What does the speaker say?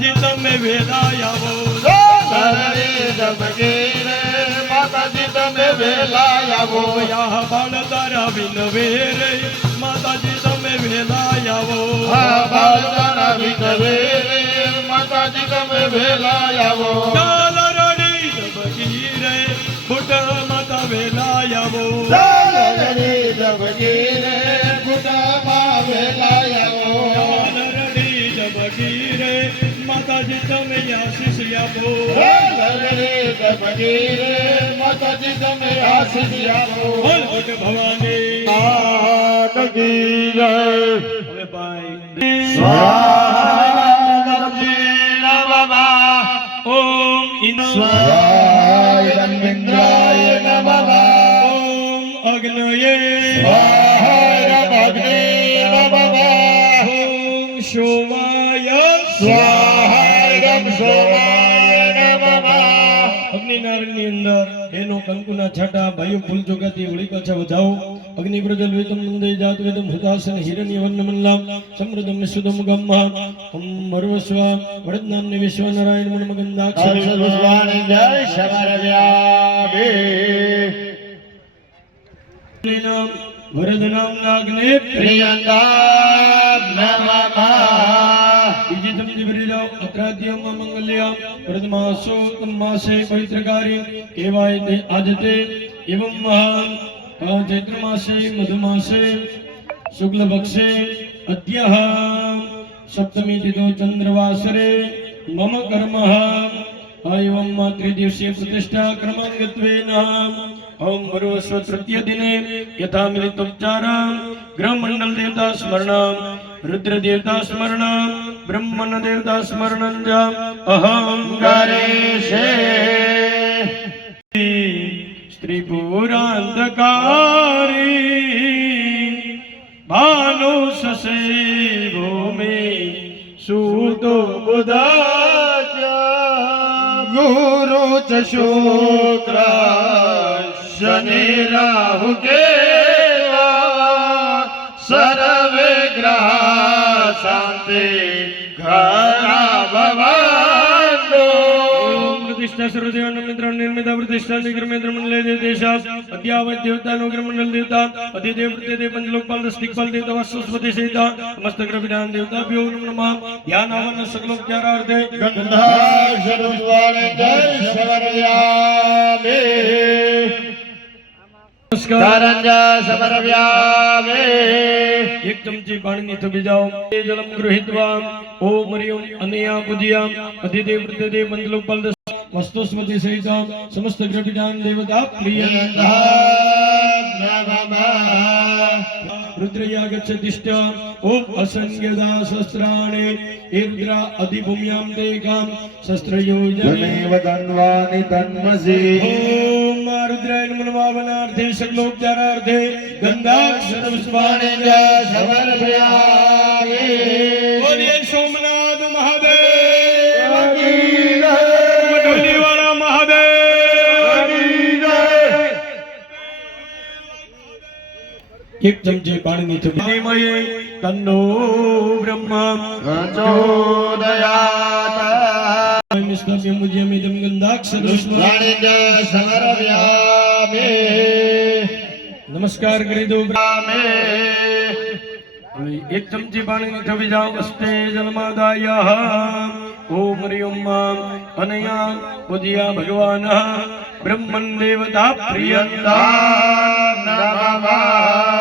માતાજી તમે વેલા આવો રે જમગીર માતાજી તમે વેલા આવો યા બાળ તારા વિનવે રે માતાજી તમે વેલા આવો બાળ તારા વિનવે રે માતાજી તમે વેલા આવો ચાલરડી જમગીર બુટા માતા વેલા આવો રે જમગીર બુટા વેલા આવો માતાજી તમે આશીષ આપો રે જમગીર માતાજી તમે આશીષ આપો બોલ ભવાની નગીર હવે ભાઈ સ્વાહા બાબા ઓમ સ્વાહા ઇન્દ્રાય નમઃ ઓમ અગ્નયે સ્વાહા અગ્નિ નમઃ ઓમ સોમાય સ્વાહા સોમાય નમઃ અગ્નિનારાયણની અંદર એનો કંકુના છાટા ભાઈઓ ફૂલ ચોકાથી હોળી પાછા વધાવો અગ્નિ પ્રજલ વેતમ મંદે જાત વેતમ હુતાસન હિરણ્ય વર્ણ મલ્લામ સમૃદ્ધમ સુદમ ગમ્મા ઓમ મર્વસ્વ વરદનામ્ને વિશ્વ નારાયણ મન મગંદાક્ષર ભગવાન જય શબરવ્યાદે નામ વરદનામ નાગને પ્રિયંગા નમઃ બીજી સમજી ભરી જાઓ અત્રાદ્યમ મંગલ્યમ વરદમાસો માસે પવિત્રકારી કેવાય તે આજતે એવં મહાન ચૈત્ર માસે મધુમાસે શુક્લ પક્ષે અદ્યઃ સપ્તમી તિથો ચંદ્રવાસરે મમ કર્મઃ एवं त्रिदिवसीय प्रतिष्ठा क्रमांगत्वेन ओम भर्वस्व तृतीय दिने यथा मिलितोपचार ग्रहमंडल देवता स्मरण रुद्र देवता स्मरण ब्रह्मण देवता स्मरण च अहं करेशे स्त्री पुरांधकारी भानु ससे भूमि सूतो बुधा गुरु च शुक्र शनि राहु केतु सर्वे ग्रह शांति घरा भवन्तु प्रतिष्ठा सर्वदेवान मित्र निर्मित प्रतिष्ठा निग्रमेंद्र मंडले देशा अद्यावत देवता अनुग्रह मंडल देवता अधिदेव प्रत्यदेव पंचलोकपाल दिक्पाल देवता वस्तुस्पति सहिता समस्त ग्रह विधान देवता भ्यो नमः ध्यान आवन सकलोपचारार्थे गंधाक्षरद्वार जय शबरव्यामे नमस्कार शबरव्यामे एक चमची पाणी थोपी जाओ जलम गृहीत्वा ओम हरिओम अनया पूजया अधिदेव प्रत्यदेव पंचलोकपाल वस्तुस्मति सहित समस्त ग्रह विधान देवता प्रिय रुद्रया गच्छतिष्ठ ओम असंज्ञदा शस्त्राणि इन्द्र अधिभूम्यां देकां शस्त्रयोजने वदन्वानि तन्मसि ओम रुद्राय नमः भावनार्थे सकलोपचारार्थे गंधाक्षर पुष्पाणि च शबरव्यामे बोलिए सोमनाथ महादेव की जय मढोली वाला महादेव की जय एक चमचे पानी थोपी तन्नो ब्रह्मा प्रचोदयात् मिष्टभ्यं मुज्यमिदं गन्धाक्षर पुष्पाणि च शबरव्यामे नमस्कार કરી દો ब्राह्मे एक चमची पानी थोपी जाओ अस्ते जलमादायः ओम हरिओम अनया पूजया भगवान ब्रह्मन् देवता प्रियंता नमः